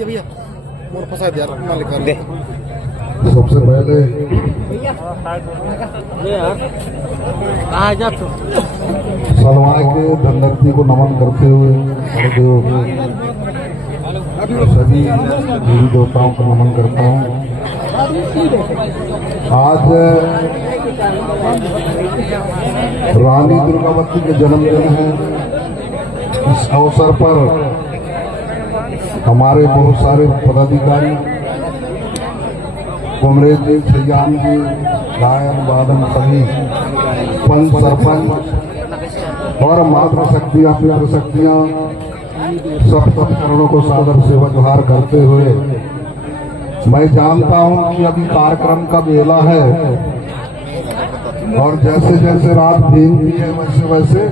भैया और फंसा दिया मालिक दे। सबसे पहले सलवाए के धनलक्ष्मी को नमन करते हुए सभी देवी देवताओं को नमन करता हूँ। आज रानी दुर्गावती के जन्मदिन है। इस अवसर पर हमारे बहुत सारे पदाधिकारी, कॉमरेड जी, सैयान जी, गायन वादन सभी पंच सरपंच और मातृशक्तियां, पितृशक्तियां सब चरणों को सादर से जोहार करते हुए मैं जानता हूं कि अभी कार्यक्रम का बेला है और जैसे जैसे रात बीतती है वैसे वैसे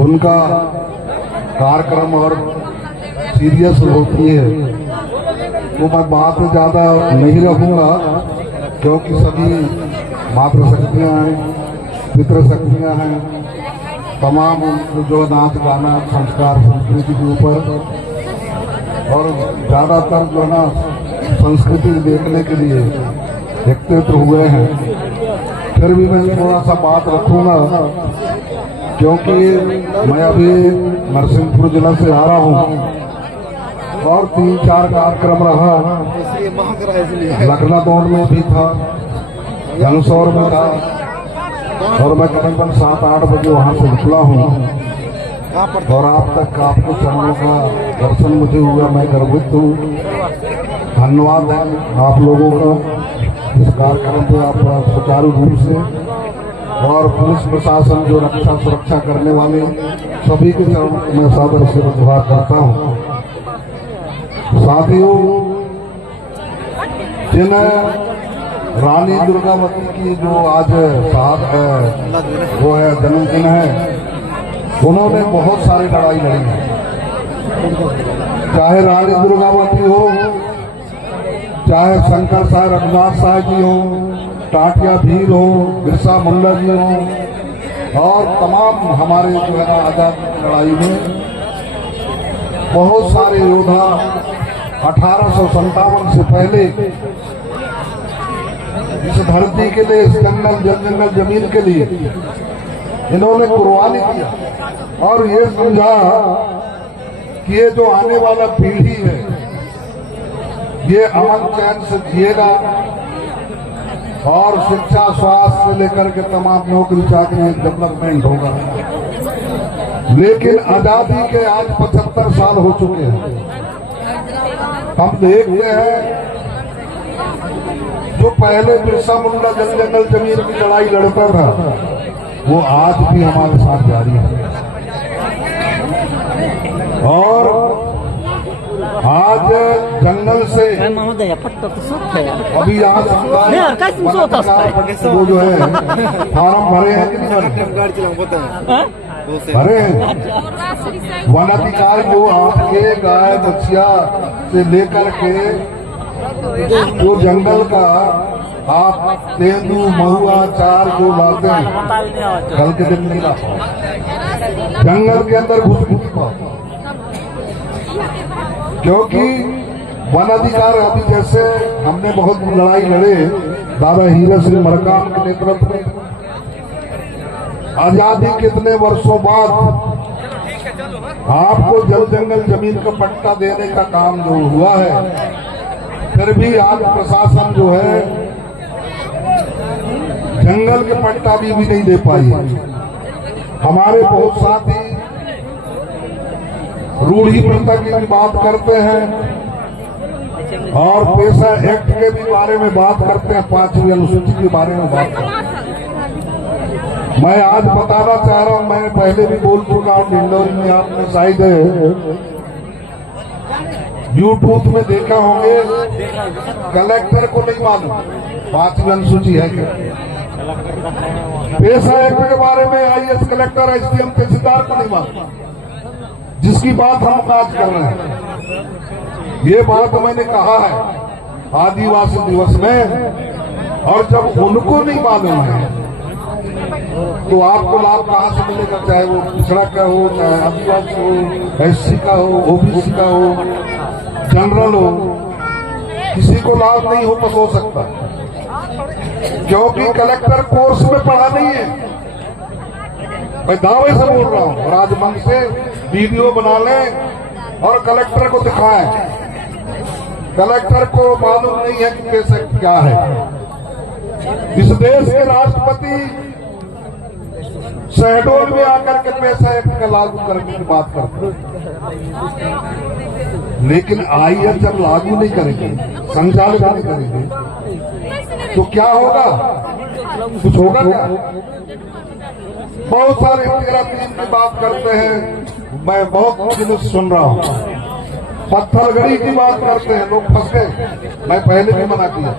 उनका कार्यक्रम और सीरियस होती है। तो मैं बात ज्यादा नहीं रखूंगा क्योंकि सभी मातृशक्तियां हैं, पितृशक्तियां हैं, तमाम जो नाच गाना संस्कार संस्कृति के ऊपर और ज्यादातर जो ना संस्कृति देखने के लिए एकत्रित हुए हैं। फिर भी मैं थोड़ा सा बात रखूंगा क्योंकि मैं अभी नरसिंहपुर जिला से आ रहा हूं और 3-4 कार्यक्रम रहा। लखनऊ में भी था, जंगसौर में था और मैं करीबन 7-8 बजे वहां से निकला हूँ और आप तक आपके चरणों का दर्शन मुझे हुआ। मैं गर्वित हूँ। धन्यवाद है आप लोगों का इस कार्यक्रम पे आप सुचारू रूप से और पुलिस प्रशासन जो रक्षा सुरक्षा करने वाले सभी के चरणों को मैं सादर से धन्यवाद करता हूँ। साथियों, जिन रानी दुर्गावती की जो आज साथ है वो है जन्मदिन है, उन्होंने बहुत सारी लड़ाई लड़ी है। चाहे रानी दुर्गावती हो, चाहे शंकर साहब रघुनाथ साहब जी हो, टाटिया भील हो, बिरसा मुंडा जी हो और तमाम हमारे जो है आजादी की लड़ाई में बहुत सारे योद्धा 1857 से पहले इस धरती के लिए, इस जंगल जमीन के लिए इन्होंने कुर्बानी किया और ये समझा कि ये जो आने वाला पीढ़ी है ये अमन चैन से जिएगा और शिक्षा, स्वास्थ्य से लेकर के तमाम नौकरी चाकरी डेवलपमेंट होगा। लेकिन आजादी के आज 75 साल हो चुके हैं। हम देखते हैं जो पहले बिरसा मुंडा जंगल जमीन की लड़ाई लड़ता था वो आज भी हमारे साथ जारी है और आज जंगल से अभी आज वो जो है फार्म भरे हैं भरे हैं वन अधिकारी जो आपके गाय बछिया से लेकर के जो जंगल का आप तेंदू महुआ चार जो लाते हैं कल के दिन नहीं लाते, जंगल के अंदर घुस पाओ क्योंकि वन अधिकार अभी जैसे हमने बहुत लड़ाई लड़े दादा हीरा सिंह मरकाम के नेतृत्व में। आजादी कितने वर्षों बाद आपको जल जंगल जमीन का पट्टा देने का काम जो हुआ है, फिर भी आज प्रशासन जो है जंगल के पट्टा भी नहीं दे पाई। हमारे बहुत साथी रूढ़ी प्रथा की भी बात करते हैं और पेशा एक्ट के भी बारे में बात करते हैं, 5वीं अनुसूची के बारे में बात करते हैं। मैं आज बताना चाह रहा हूं, मैंने पहले भी बोल चुका हूं, डिंडोरी में आपने शायद यूट्यूब में देखा होंगे, कलेक्टर को नहीं मालूम 5वीं अनुसूची है क्या। पेशा एक्ट के बारे में IAS कलेक्टर SDM तहसीलदार को नहीं मालूम, जिसकी बात हम आज कर रहे हैं। ये बात मैंने कहा है आदिवासी दिवस में, और जब उनको नहीं मालूम है तो आपको लाभ कहाँ से मिलेगा, चाहे वो पिछड़ा का हो, चाहे आदिवासी हो, एससी का हो, ओबीसी का हो, जनरल हो, किसी को लाभ नहीं हो सकता, क्योंकि कलेक्टर कोर्स में पढ़ा नहीं है। मैं दावे से बोल रहा हूँ, राजमंच से वीडियो बना लें और कलेक्टर को दिखाएं। कलेक्टर को मालूम नहीं है कि कैसे क्या है। इस देश के राष्ट्रपति शहडोल में आकर के पैसा एक्ट का लागू करने की बात करते हैं, लेकिन आईएएस जब लागू नहीं करेंगे, संचालित नहीं करेंगे, तो क्या होगा? कुछ होगा क्या? बहुत सारे इंटीग्रेशन की बात करते हैं, मैं बहुत दिनों से सुन रहा हूं। पत्थरगड़ी की बात करते हैं, लोग फंस गए। मैं पहले भी मना किया,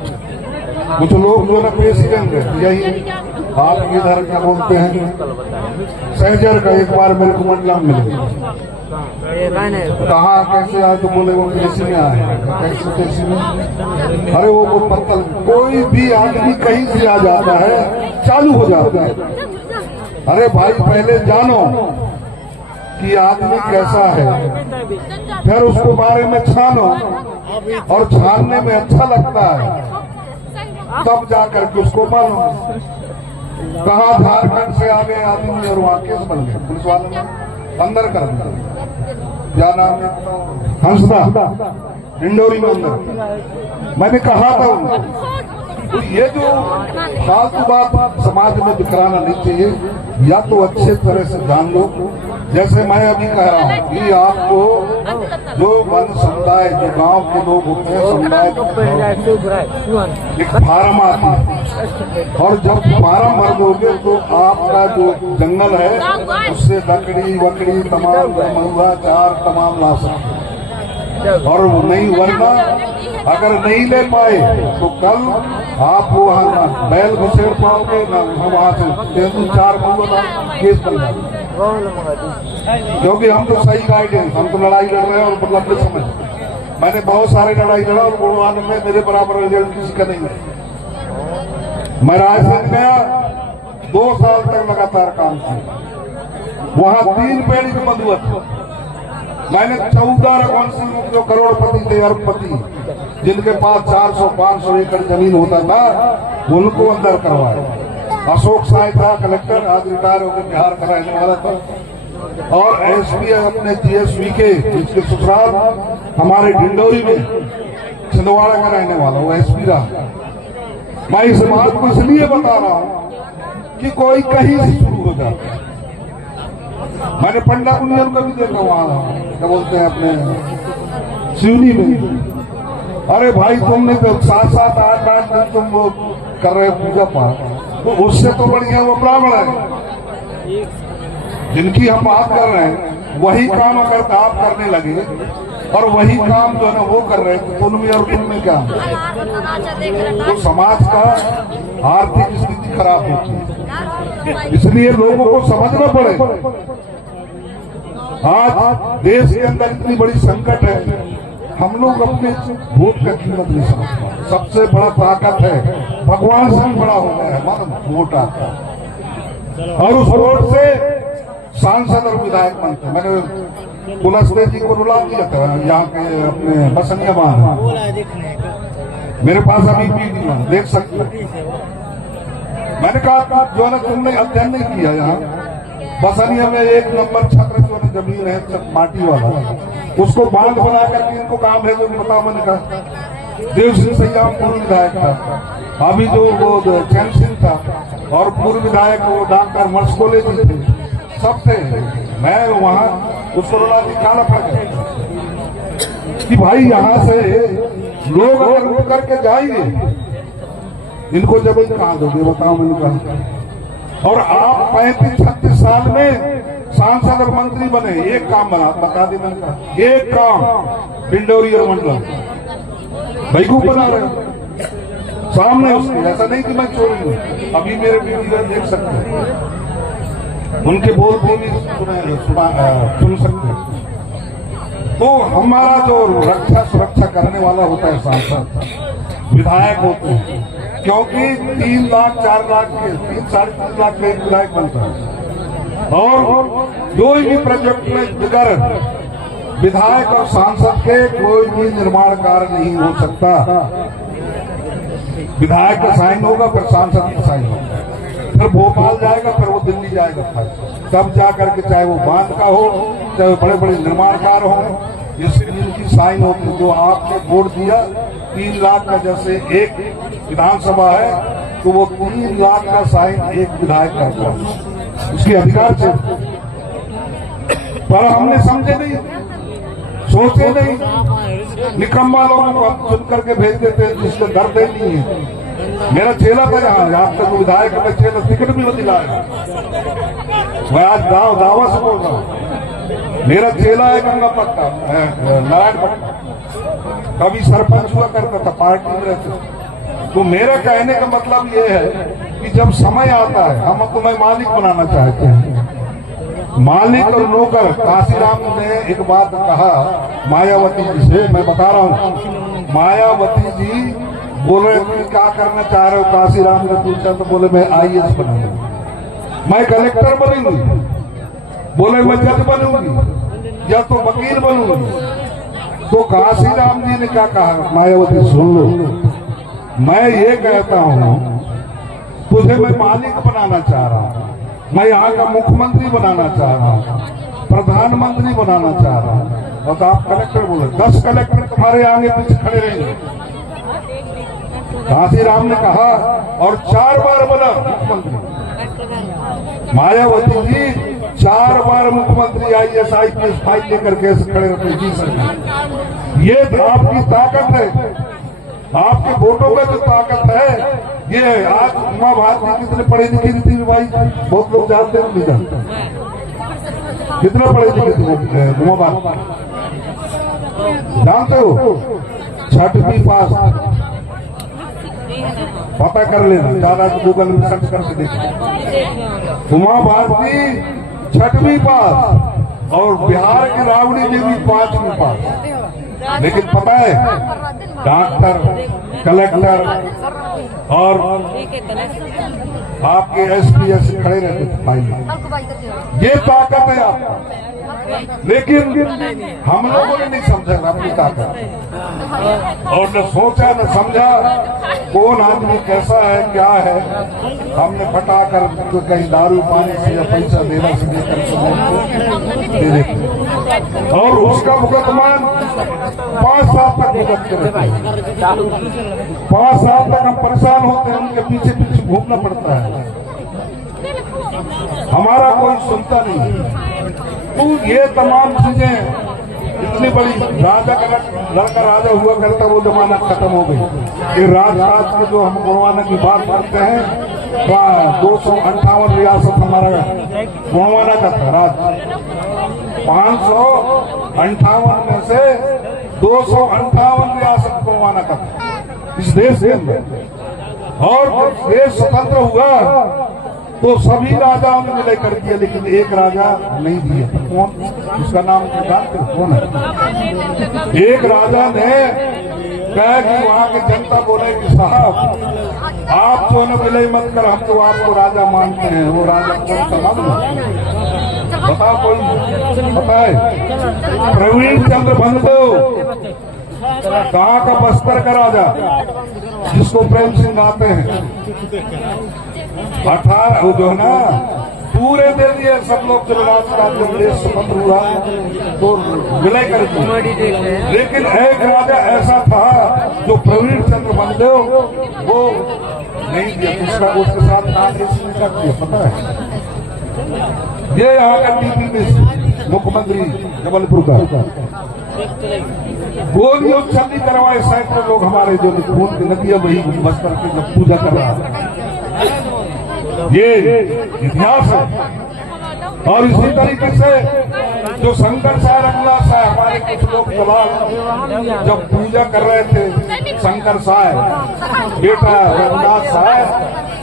कुछ लोग जो है पेश ही बन गए। यही आप इधर क्या बोलते हैं, सहजर का एक बार मेरे को मंडला मिले, कहा कैसे आए, तो बोले वो केसी में आए। कैसे केसी में? अरे वो पत्थर, कोई भी आदमी कहीं से आ जाता है, चालू हो जाता है। अरे भाई पहले जानो कि आदमी कैसा है, फिर उसको बारे में छानो, और छानने में अच्छा लगता है तब जाकर के उसको मानो। कहा झारखंड से आ गए आदमी और वहां केस बन गए, पुलिस वालों ने अंदर कर दिया। क्या नाम है? हंसदा, डिंडोरी में अंदर। मैंने कहा था उनको, तो ये जो फालतू बात समाज में दिखलाना नहीं चाहिए, या तो अच्छे तरह से जान लो। जैसे मैं अभी कह रहा हूँ कि आपको जो वन समुदाय, जो गांव के लोग होते हैं, समुदाय एक फार्म आती है, और जब फार्म भर दोगे तो आपका जो जंगल है उससे लकड़ी वकड़ी तमाम महुआ चार तमाम ला सकते, और नहीं, वरना अगर नहीं ले पाए तो कल आप वहाँ बैल घुसेड़ पाओगे ना, वहां से 4 केस बन जाएंगे। क्योंकि हम तो सही गाइडेंस, हम तो लड़ाई लड़ रहे हैं और लंबे समय। मैंने बहुत सारे लड़ाई लड़ा और गुणवान में मेरे बराबर रिजल्ट किसी का नहीं है। मैं राजस्थान गया, 2 साल तक लगातार काम किया, वहां 3 पेड़ की मधुवत। मैंने 14 काउंसिल जो करोड़पति थे, अरबपति, जिनके पास 400-500 एकड़ जमीन होता था, उनको अंदर करवाया। अशोक साय था कलेक्टर, आज रिटायर होकर बिहार का रहने वाला था, और एसपी अपने जीएसवी के, जिसके ससुराल हमारे डिंडोरी में छिंदवाड़ा का रहने वाला, वो एसपी रहा। मैं इस बात को इसलिए बता रहा हूं कि कोई कहीं से शुरू हो जाता है। मैंने पंडा कुंजन को भी देखा, वहां क्या बोलते हैं अपने सिवनी में। अरे भाई तुमने तो 7-7, 8-8 दिन तुम वो कर रहे पूजा पाठ, तो उससे तो बढ़िया वो ब्राह्मण है। जिनकी हम बात कर रहे हैं वही काम अगर आप करने लगे और वही काम जो है ना वो कर रहे हैं, तो तुम और तुम में क्या, तो समाज का आर्थिक स्थिति खराब होती है। इसलिए लोगों को समझना पड़े। आज देश के अंदर इतनी बड़ी संकट है, हम लोग अपने वोट का कीमत नहीं समझते। सबसे बड़ा ताकत है, भगवान से भी बड़ा हो गया है हमारा वोट आता है, और उस वोट से सांसद और विधायक बनते हैं। मैंने पुलस्ते जी को रुला दिया था यहाँ के अपने बसनिया बांध, मेरे पास अभी भी देख सकते। मैंने कहा जो है तुमने अध्ययन नहीं किया, यहाँ बसनिया में 1 नंबर छत्र जो है जमीन है माटी वाला, उसको बांध बना करके इनको काम है जो पता। मैंने कहा देव सिंह सैयाम पूर्व विधायक था, अभी जो वो चैन सिंह था, और पूर्व विधायक वो डॉक्टर मर्सकोले जी थे, सब थे। मैं वहां उसको निकाला पड़ गया कि भाई यहाँ से लोग अगर उठ करके जाएंगे, इनको जमीन कहाँ दोगे बताओ। मैंने कहा, और आप 35-36 साल में सांसद और मंत्री बने, एक काम बता दी मैंने कहा, एक काम डिंडोरी और मंडल बेवकूफ बना रहे सामने उसके। ऐसा नहीं कि मैं चोरी हूं, अभी मेरे वीडियो देख सकते हैं, उनके बोल भी सुन सकते। तो हमारा जो रक्षा सुरक्षा करने वाला होता है सांसद, विधायक होते हैं, क्योंकि 3 लाख 4 लाख के 3 साढ़े 3 लाख का एक विधायक बनता है। और कोई भी प्रोजेक्ट में बगैर विधायक और सांसद के कोई भी निर्माण कार्य नहीं हो सकता। विधायक का साइन होगा, फिर सांसद का साइन होगा, फिर भोपाल जाएगा, फिर वो दिल्ली जाएगा, तब जा करके चाहे वो बांध का हो, चाहे बड़े बड़े निर्माण कार्य हो, इनकी साइन होती है। जो आपने वोट दिया 3 लाख का, जैसे एक विधानसभा है तो वो 3 लाख का साइन एक विधायक करता है, उसके अधिकार से। पर हमने समझे नहीं, सोचे नहीं, निकम्मा लोगों को हम चुन करके भेज देते हैं जिसको दर्द ही नहीं है। मेरा चेला था यहाँ, आप तक विधायक में चेला टिकट भी नहीं दिलाया। मैं आज दावा से बोल रहा हूँ, मेरा चेला है गंगा पट्टा, नारायण पट्टा, कभी सरपंच हुआ करता था, पार्टी में रहते। तो मेरा कहने का मतलब ये है कि जब समय आता है, हम तुम्हें मालिक बनाना चाहते हैं। मालिक और नौकर, काशीराम ने एक बात कहा मायावती जी से, मैं बता रहा हूँ। मायावती जी बोले तुम क्या करना चाह रहे हो? काशीराम ने पूछा तो बोले मैं IAS बनूंगा, मैं कलेक्टर बनूंगी, बोले मैं जज बनूंगी या तो वकील बनूंगी। तो काशीराम जी ने क्या कहा, मायावती सुन लो, मैं ये कहता हूँ तुझे मैं मालिक बनाना चाह रहा हूँ, मैं यहाँ का मुख्यमंत्री बनाना चाह रहा हूँ, प्रधानमंत्री बनाना चाह रहा हूँ। और तो आप कलेक्टर बोले, 10 कलेक्टर तुम्हारे आगे पीछे खड़े रहेंगे। काशीराम ने कहा और 4 बार बना मुख्यमंत्री। मायावती जी 4 बार मुख्यमंत्री IAS IPS फाइल लेकर के खड़े रहते जी सर। ये आपकी ताकत है, आपके वोटों में जो ताकत है ये है। आज उमा भारती कितने पढ़े लिखे थी भाई, बहुत लोग जानते हैं, नहीं जानते कितने पढ़े लिखे थे उमा भारती, जानते हो? 6वीं पास, पता कर लेना, ज्यादा गूगल में सर्च करके देखना। उमा भारती 6वीं पास और बिहार की राबड़ी देवी 5वीं पास। लेकिन पता है डॉक्टर, कलेक्टर और आपके SPS खड़े रहते थे फाइल। ये ताकत है आपका, लेकिन हम लोगों ने नहीं समझा अपनी ताकत, और न सोचा न समझा कौन आदमी कैसा है क्या है। हमने फटाकर तो कहीं दारू पानी से या पैसा देना से लेकर दे देते, और उसका मुकदमा 5 साल तक भुगतते रहते हैं। 5 साल तक हम परेशान होते हैं, उनके पीछे पीछे घूमना पड़ता है, हमारा कोई सुनता नहीं। तो ये तमाम चीजें इतनी बड़ी, राजा का लड़का राजा हुआ करता, वो जमाना खत्म हो गई। ये राजकाज के जो हम गुणवाना की बात करते हैं, 258 रियासत हमारा गुणवाना का था राज। 558 में से 258 रियासत गुणवाना का था इस देश के अंदर। और जब देश स्वतंत्र हुआ तो सभी राजाओं ने विलय कर दिया, लेकिन एक राजा नहीं दिया। कौन? उसका नाम जानते हो कौन है? एक राजा ने कहा कि वहां की जनता बोले कि साहब आप जो न विलय मत कर, हम तो आपको राजा मानते हैं। वो राजा कौन सा नाम बताओ, कोई पता है? प्रवीण चंद्र भंगदेव, कहाँ का? बस्तर का राजा, जिसको प्रेम सिंह गाते हैं। 18 जो है ना, पूरे दे दिए सब लोग। जब राजकाज जब देश स्वतंत्र हुआ तो विलय कर दिया, लेकिन एक राजा ऐसा था जो प्रवीण चंद्र भंगदेव, वो नहीं दिया। उसके साथ कांग्रेस ने क्या किया पता है? ये यहाँ का DP मुख्यमंत्री जबलपुर का गोलियों छली करवाए सैकड़ों लोग हमारे, जो खून की नदियां वही बस्तर के जब पूजा कर रहा है। ये इतिहास है। और इसी तरीके से जो शंकर साय रंगला साय, हमारे कुछ लोग सवाल जब पूजा कर रहे थे शंकर साय बेटा रंगनाथ साय,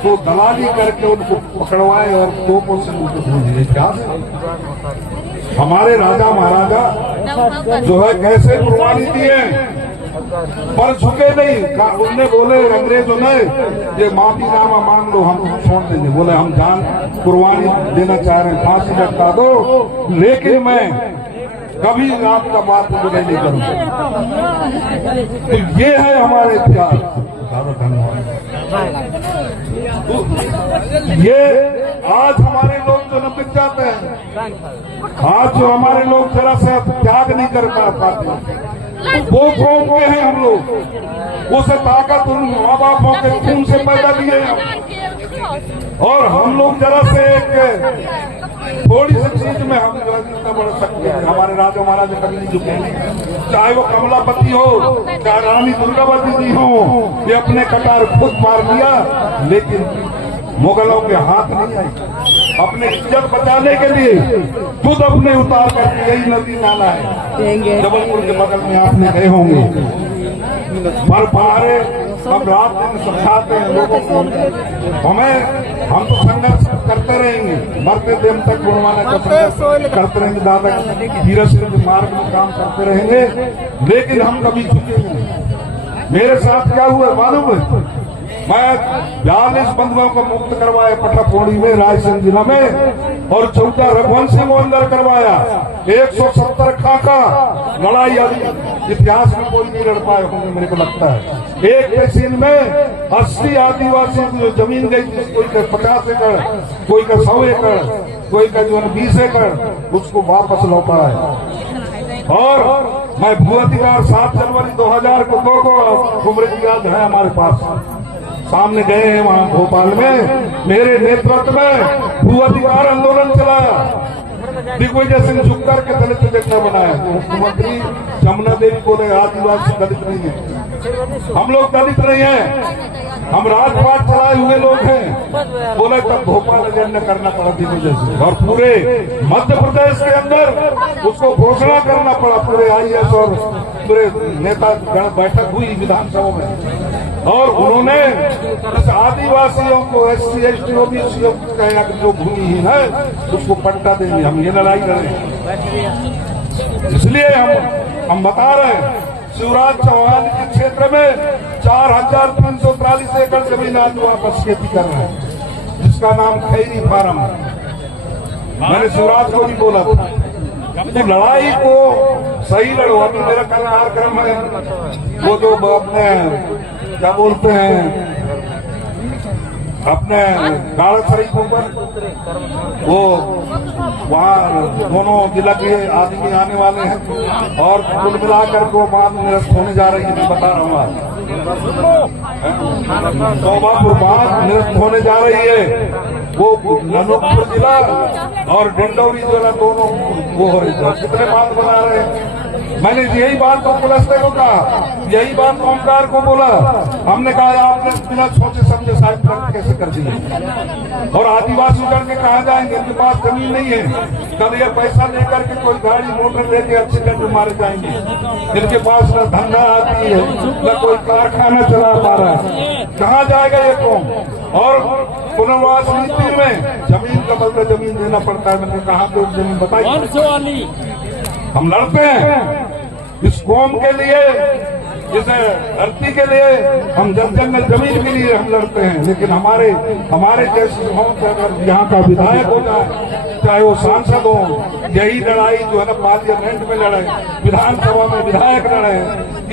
तो दलाली करके उनको पकड़वाए और तोपों से उनको ढूंढिए। क्या हमारे राजा महाराजा जो है कैसे कुर्बानी दिए, पर झुके नहीं। उनने बोले अंग्रेजों ने ये माफीनामा मांग लो, हम छोड़ देंगे। बोले हम जान कुर्बानी देना चाह रहे हैं, फांसी लटका दो, लेकिन मैं कभी आपका बात बुराई नहीं करूंगा। तो ये है हमारे इतिहास। तो ये आज हमारे लोग जो न बिक जाते हैं, आज जो हमारे लोग जरा सा त्याग नहीं कर पाते, वो कौम के हैं हम लोग। उस ताकत उन माँ बापों के खून से पैदा लिए हैं, और हम लोग जरा से एक थोड़ी सी चीज में हम जो है जितना बढ़ सकते हैं। हमारे राजा महाराजा कभी नहीं झुके, चाहे वो कमलापति हो, चाहे रानी दुर्गावती जी हो, ये अपने कटार खुद मार दिया, लेकिन मुगलों के हाथ नहीं आई। अपने इज्जत बचाने के लिए खुद अपने उतार करके, यही नदी नाला है जबलपुर के बगल में, आपने गए होंगे। पर हमारे हम रात दिन समझाते हैं लोगों को, हम तो संघर्ष करते रहेंगे, मरते दिन तक गुणवाना का संघर्ष करते रहेंगे, दादा धीरज के मार्ग में काम करते रहेंगे, लेकिन हम कभी झुकेंगे नहीं। मेरे साथ क्या हुआ मालूम है? मैं 42 बंधुओं को मुक्त करवाया पटापोड़ी में, रायसेन जिला में, और 14 रघुवंशी को अंदर करवाया। 170 खाका लड़ाई इतिहास में कोई नहीं लड़ पाए होंगे मेरे को लगता है। एक तहसील में 80 आदिवासी जो जमीन गई थी, कोई का 50 एकड़, कोई का 100 एकड़, कोई का जो 20 एकड़, उसको वापस लौटा है। और मैं भू अधिकार 7 जनवरी 2000 को 2 को उम्र की याद है हमारे पास, सामने गए हैं वहां भोपाल में, मेरे नेतृत्व में भू अधिकार आंदोलन चलाया। दिग्विजय सिंह झुक्कर के दलित जगह बनाया। मुख्यमंत्री जमुना देवी बोले आदिवासी दलित नहीं है, हम लोग दलित नहीं है, हम राजपाट चलाए हुए लोग हैं। बोले तब भोपाल एजेंडा करना पड़ा दिग्विजय सिंह, और पूरे मध्य प्रदेश के अंदर उसको घोषणा करना पड़ा। पूरे IAS और पूरे नेता गण बैठक हुई विधानसभा में, और उन्होंने आदिवासियों को SC ST OBC कहना कि जो भूमिहीन है उसको पट्टा देंगे। हम ये लड़ाई लड़े, इसलिए हम बता रहे हैं शिवराज चौहान के क्षेत्र में 4343 एकड़ जमीन आज वापस खेती कर रहे हैं, जिसका नाम खैरी फार्म है। मैंने शिवराज को भी बोला था, तो लड़ाई को सही लड़ो। अभी मेरा कार्यक्रम है, वो जो अपने क्या बोलते हैं, अपने गाड़ा शरीफ पर, वो वहाँ दोनों जिला के आदमी आने वाले हैं, और कुल मिलाकर को बात निरस्त होने जा रही है। मैं बता रहा हूँ आज तोबापुर बात निरस्त होने जा रही है। वो अनूपपुर जिला और डिंडौरी जिला दोनों वो हो रही है। कितने बात बना रहे हैं? मैंने यही बात तो पुलिस को कहा, यही बात ओमकार को बोला। हमने कहा आपने बिना सोचे समझे साइड कैसे कर दिए, और आदिवासी करके कहा जाएंगे इनके पास जमीन नहीं है, कल ये पैसा लेकर के कोई गाड़ी मोटर लेके अच्छे करके मारे जाएंगे। इनके पास न धंधा आती है, न कोई कारखाना चला पा रहा है, कहाँ जाएगा ये कौम? और पुनर्वास नीति में जमीन का बदला जमीन देना पड़ता है। मैंने कहा तो जमीन बताई, हम लड़ते हैं इस कौम के लिए, इस धरती के लिए, हम जंगल जमीन के लिए हम लड़ते हैं। लेकिन हमारे जैसे हों, अगर यहाँ का विधायक हो जाए, चाहे वो सांसद हो, यही लड़ाई जो है ना पार्लियामेंट में लड़े, विधानसभा में विधायक लड़े,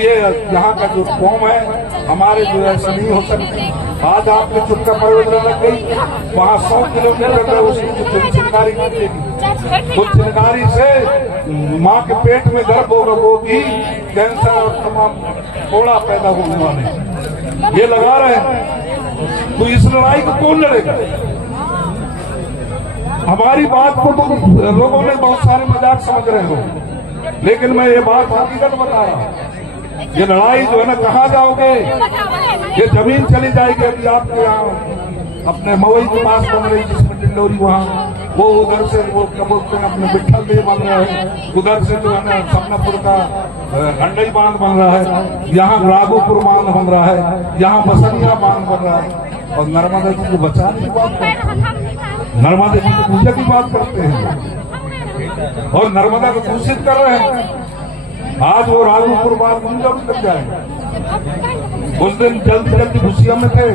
ये यहाँ का जो कौम है हमारे जो ऐसा नहीं हो सकती। आज आपने चुटका परियोजना लग गई, वहाँ 100 किलोमीटर में उसकी चिनकारी निकलेगी। उस चिनकारी से माँ के पेट में गर्भ होगा, वो भी कैंसर और तमाम थोड़ा पैदा होने वाले ये लगा रहे हैं। तो इस लड़ाई को कौन लड़ेगा? हमारी बात को तो लोगों ने बहुत सारे मजाक समझ रहे हो, लेकिन मैं ये बात हकीकत बता रहा हूँ। ये लड़ाई जो है ना, कहाँ जाओगे? ये जमीन चली जाएगी। अभी आपके यहाँ अपने मवई के पास बन रही, जिसमें डिंडौरी, वहाँ वो उधर से वो क्या बोलते हैं अपने बिट्ठल देव बन रहा है, उधर से जो है ना समनापुर का हंडई बांध बन रहा है, यहाँ राघोपुर बांध बन रहा है, यहाँ बसनिया बांध बन रहा है। और नर्मदा जी को बचाने की बात करते हैं, नर्मदा जी की पूजा की बात करते हैं, और नर्मदा को दूषित कर रहे हैं। आज वो राघोपुर बात जरूर कर जाएंगे। उस दिन जल्दी जल्दी घुसिया में थे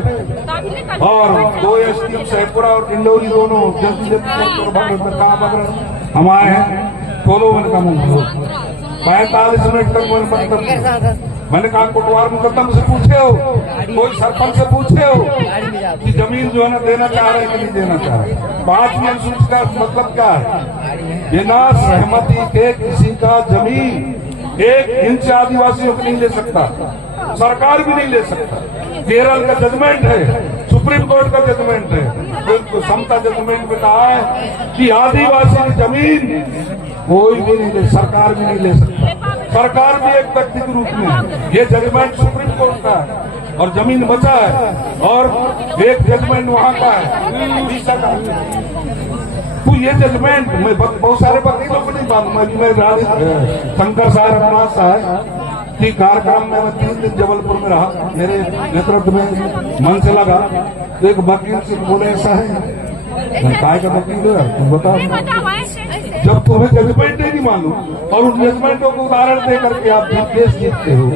और 2 एसडीएम सैदपुरा और डिंडौरी दोनों जल्दी कहाँ भाग रहे। हम आए हैं खोलो, मैंने कहा 45 मिनट तक मैंने कहा कोटवार मुकदम से पूछे हो, कोई सरपंच से पूछे हो कि जमीन जो है ना देना चाह रहे कि नहीं देना चाह रहे। 5 अनुसूचित का मतलब क्या है? बिना सहमति के किसी का जमीन 1 इंच आदिवासियों को नहीं ले सकता, सरकार भी नहीं ले सकता। केरल का जजमेंट है, सुप्रीम कोर्ट का जजमेंट है, तो समता जजमेंट में कहा है कि आदिवासी की जमीन कोई भी नहीं ले, सरकार भी नहीं ले सकता। सरकार भी एक व्यक्ति के रूप में, ये जजमेंट सुप्रीम कोर्ट का है और जमीन बचा है और एक जजमेंट वहां का है उड़ीसा का। तो ये जजमेंट मैं बहुत सारे वकीलों को नहीं मालूम है। मैं शंकर साहब रघुनाथ साहब की कार्यक्रम में मैं 3 दिन जबलपुर में रहा, मेरे नेतृत्व में मन से लगा। तो एक वकील से बोले ऐसा है, काय का वकील है तुम बताओ, जब तुम्हें जजमेंट ही नहीं मालूम और उन जजमेंटों को उदाहरण दे करके आप केस जीतते हो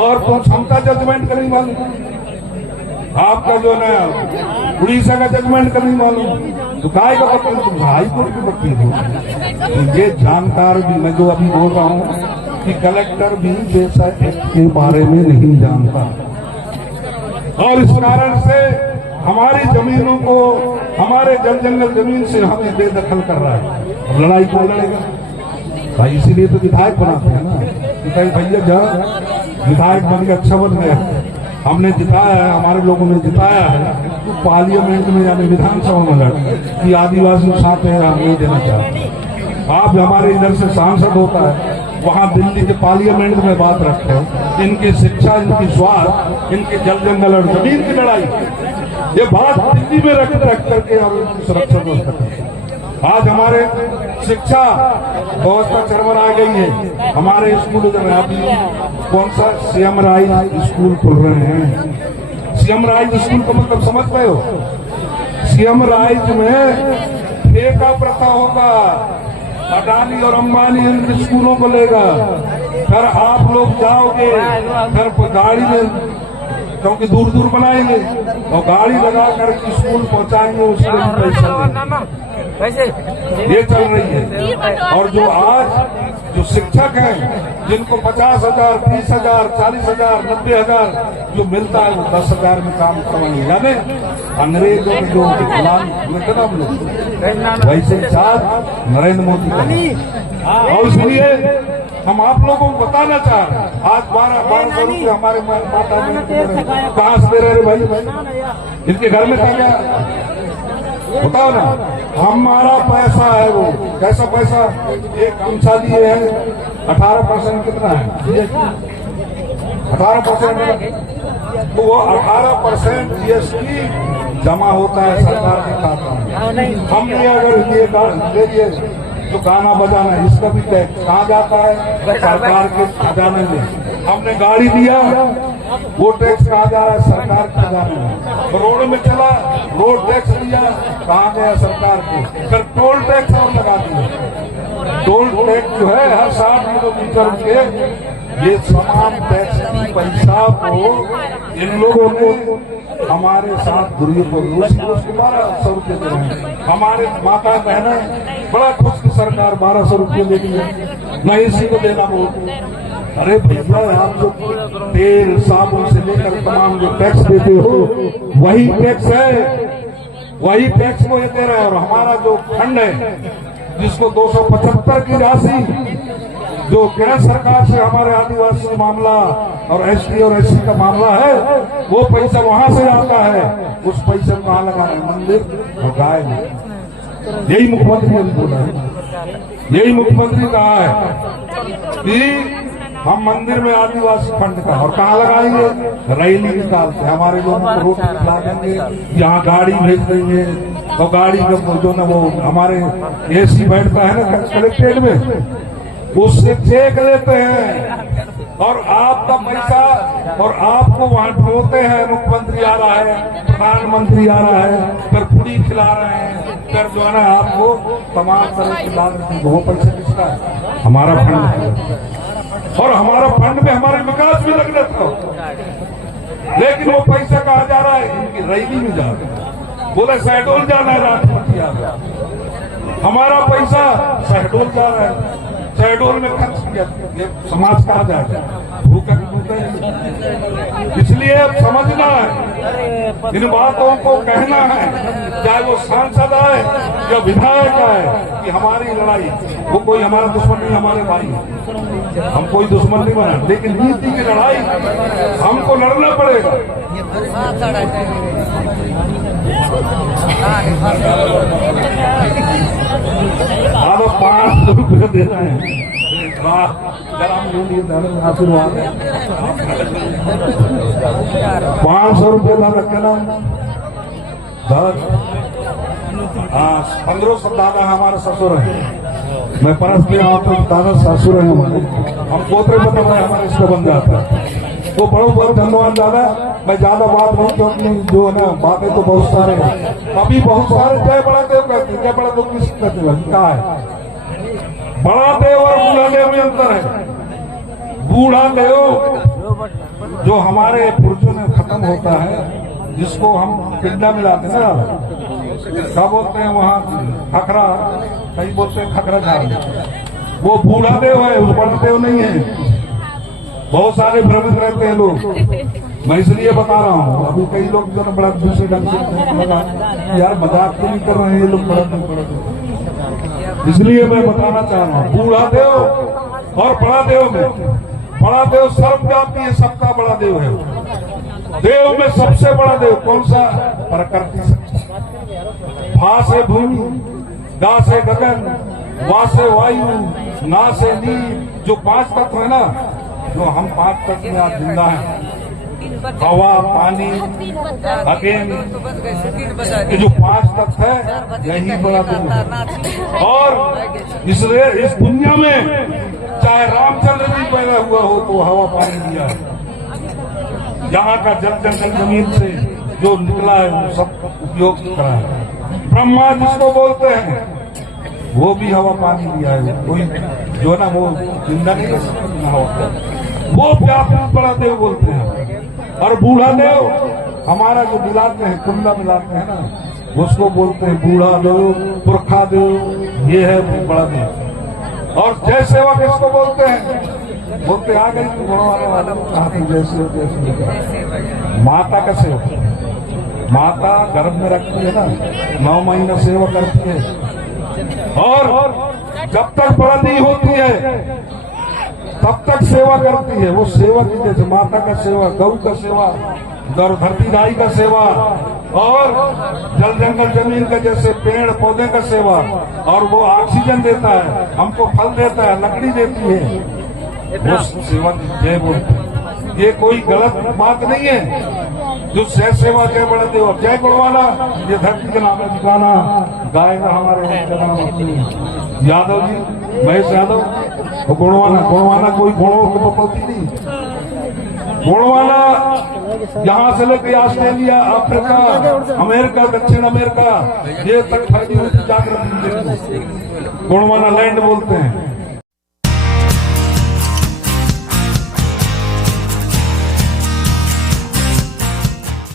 और तुम क्षमता जजमेंट का नहीं मालूम, आपका जो है उड़ीसा का जजमेंट का नहीं मालूम, तो काय का वकील तुम हाई कोर्ट के वकील हो। तो ये जानकार भी, मैं जो अभी बोल रहा हूँ कि कलेक्टर भी जैसा एक्ट के बारे में नहीं जानता और इस कारण से हमारी जमीनों को, हमारे जल जंगल जमीन से हमें बेदखल कर रहा है और लड़ाई को लड़ेगा भाई। इसीलिए तो विधायक बनाते हैं ना कि भैया जा विधायक बन के अच्छा बन गया, हमने जिताया है, हमारे लोगों ने जिताया है, तो पार्लियामेंट में यानी विधानसभा में लड़ कि आदिवासी साथ है, हम नहीं देना चाहते। आप हमारे इधर से सांसद होता है, वहाँ दिल्ली के पार्लियामेंट में बात रखते हैं इनकी शिक्षा, इनकी स्वास्थ्य, इनके जल जंगल और जमीन की लड़ाई, ये बात दिल्ली में रख करके और उनकी सुरक्षा व्यवस्था करते हैं। आज हमारे शिक्षा व्यवस्था चरमरा गई है। हमारे स्कूल में अभी कौन सा सीएम राइज स्कूल खुल रहे हैं। सीएम राइज स्कूल का मतलब समझ गए हो? सीएम राइज में ठेका प्रथा होगा, अडानी और अंबानी इन स्कूलों को लेगा, फिर आप लोग जाओगे, फिर गाड़ी में, क्योंकि दूर दूर बनाएंगे और गाड़ी लगा कर स्कूल पहुंचाएंगे, उसके पैसे ये चल रही है। और जो आज जो शिक्षक हैं जिनको 50,000, 30,000, 40,000, 90,000 जो मिलता है, वो 10,000 में काम करवाएंगे। यानी अंग्रेजों के जो गुलाम हुए थे ना हम लोग, वैसे चार नरेंद्र मोदी का। और इसलिए हम आप लोगों को बताना चाह रहे हैं, आज 1200 रुपये हमारे माता कहाँ से दे रहे भाई? इनके घर में था क्या? बताओ ना। हमारा पैसा है वो, कैसा पैसा? एक गमछा लिए है, 18% कितना है? 18%। तो वो 18% जीएसटी जमा होता है सरकार के खाता में। हमने अगर ये ले लिए तो गाना बजाना, इसका भी टैक्स कहाँ जाता है? सरकार के खजाने में। हमने गाड़ी दिया, वो टैक्स कहाँ जा रहा है? सरकार के खजाने में। रोड में चला, रोड टैक्स दिया, कहाँ गया? सरकार को। फिर टोल टैक्स और लगा दिया। टोल टैक्स जो है हर 60 किलोमीटर के, ये तमाम टैक्स की पैसा को इन लोगों ने हमारे साथ दुरुपयोग, 1200 रुपये दे रहे हैं। हमारे माता बहनें बड़ा खुश की सरकार 1200 रुपये दे दी है, नहीं इसी को देना वो। अरे भैया, आप जो तेल साबुन से लेकर तमाम जो टैक्स देते हो, वही टैक्स है, वही टैक्स को ये दे रहे हैं। और हमारा जो फंड है जिसको 275 की राशि जो केंद्र सरकार से हमारे आदिवासी मामला और एसटी और एससी का मामला है, वो पैसा वहां से आता है। उस पैसे को कहाँ लगाना है? मंदिर और गाय में। यही मुख्यमंत्री ने बोला है, यही मुख्यमंत्री कहा है कि हम मंदिर में आदिवासी फंड का, और कहाँ लगाएंगे? रैली निकालते हैं, हमारे लोगों को रोड खिला देंगे, यहाँ गाड़ी भेज देंगे और गाड़ी का जो ना वो हमारे एसी बैठता है ना कलेक्ट्रेट में, उससे चेक लेते हैं और आपका पैसा, और आपको वहां ढोते हैं। मुख्यमंत्री आ रहा है, प्रधानमंत्री आ रहा है, फिर पूरी खिला रहे हैं, फिर जो है ना आपको तमाम तरह की लाभ, वो पैसा किसका है? हमारा फंड है। और हमारा फंड में हमारे विकास में लग जाता हो, लेकिन वो पैसा कहा जा रहा है, इनकी रैली में जा रहा है। बोले शहडोल जाना है राष्ट्रपति यादव, हमारा पैसा शहडोल जा रहा है, शहडोल में खर्च किया, ये समाज कहा जाएगा भूखा की भूखा। इसलिए अब समझना है, इन बातों को कहना है, चाहे वो सांसद आए या विधायक आए, कि हमारी लड़ाई वो कोई हमारा दुश्मन नहीं, हमारे भाई हैं। हम कोई दुश्मन नहीं बना, लेकिन नीति की लड़ाई हमको लड़ना पड़ेगा। अब 500 रुपये दे रहे हैं, आशीर्वाद है। 500 रुपये का रखना, 1500 दादा हमारे ससुर हैं, मैं परस के यहाँ पर दादा ससुर हैं हमारे, हम पोतरे बता रहे हमारे इसका बन जाता है। तो बहुत बहुत धन्यवाद दादा, मैं ज्यादा बात नहीं, क्योंकि जो है ना बातें तो बहुत सारे हैं, अभी बहुत सारे जय बड़ा देव कहते हैं, जय बड़ा देव किस कहते हैं, क्या है बड़ा देव और बूढ़ा देव में अंतर है। बूढ़ा देव जो हमारे पुरुषों में खत्म होता है, जिसको हम पिंडा मिलाते हैं ना, क्या बोलते हैं वहाँ खखरा, कहीं बोलते हैं खखरा झाड़, वो बूढ़ा देव है, उस बड़ा देव नहीं है। बहुत सारे भ्रमित रहते हैं लोग, मैं इसलिए बता रहा हूँ। अभी कई लोग जो बड़ा दूसरे ढंग से लगा यार मजाक तो नहीं कर रहे हैं ये लोग, बड़ा इसलिए मैं बताना चाह रहा हूँ, बूढ़ा देव और बड़ा देव में, बड़ा देव सर्वव्यापी है, सबका बड़ा देव है। देव में सबसे बड़ा देव कौन सा? प्रकृति से, भा से भूमि, गा से गगन, वा से वायु, ना से नीर, जो 5 तत्व है ना, जो हम 5 तत्व में आज जिंदा है, हवा, पानी, अगेन, ये जो 5 तत्व है, यही बड़ा देव है। और इसलिए इस दुनिया में चाहे रामचंद्र जी पैदा हुआ हो तो हवा पानी दिया है, यहाँ का जल जंगल जमीन से जो निकला है वो सब उपयोग करा है। ब्रह्मा जिसको बोलते हैं वो भी हवा पानी दिया है, कोई जो है ना वो जिंदा नहीं कर सकता हवा, वो व्यापक बड़ा देव बोलते हैं। और बूढ़ा देव हमारा जो मिलाते हैं, कुंडा मिलाते हैं ना, उसको बोलते हैं बूढ़ा देव, पुरखा देव, ये है बड़ा देव। और जय सेवा किसको बोलते हैं? बोलते आ गई जैसे माता का सेवा, माता गर्भ में रखती है ना, 9 महीना सेवा करती है, और जब तक बड़ा नहीं होती है तब तक सेवा करती है। वो सेवा की जैसे माता का सेवा, गौ का सेवा, धरती गाई का सेवा, और जल जंगल जमीन का जैसे पेड़ पौधे का सेवा, और वो ऑक्सीजन देता है, हमको फल देता है, लकड़ी देती है, वो सेवा जय बोलते हैं। ये कोई गलत बात नहीं है। जो जय सेवा जय बड़ा देव, जय गुणवाना, ये धरती के नाम है गाना गाएगा हमारे यादव जी, महेश यादव, वो गुणवाना, गुणवाना कोई गुणों को बकौती नहीं, गुणवाना यहाँ से लेकर ऑस्ट्रेलिया, अफ्रीका, अमेरिका, दक्षिण अमेरिका, ये तक फैली हुई जागृति गुणवाना लैंड बोलते हैं।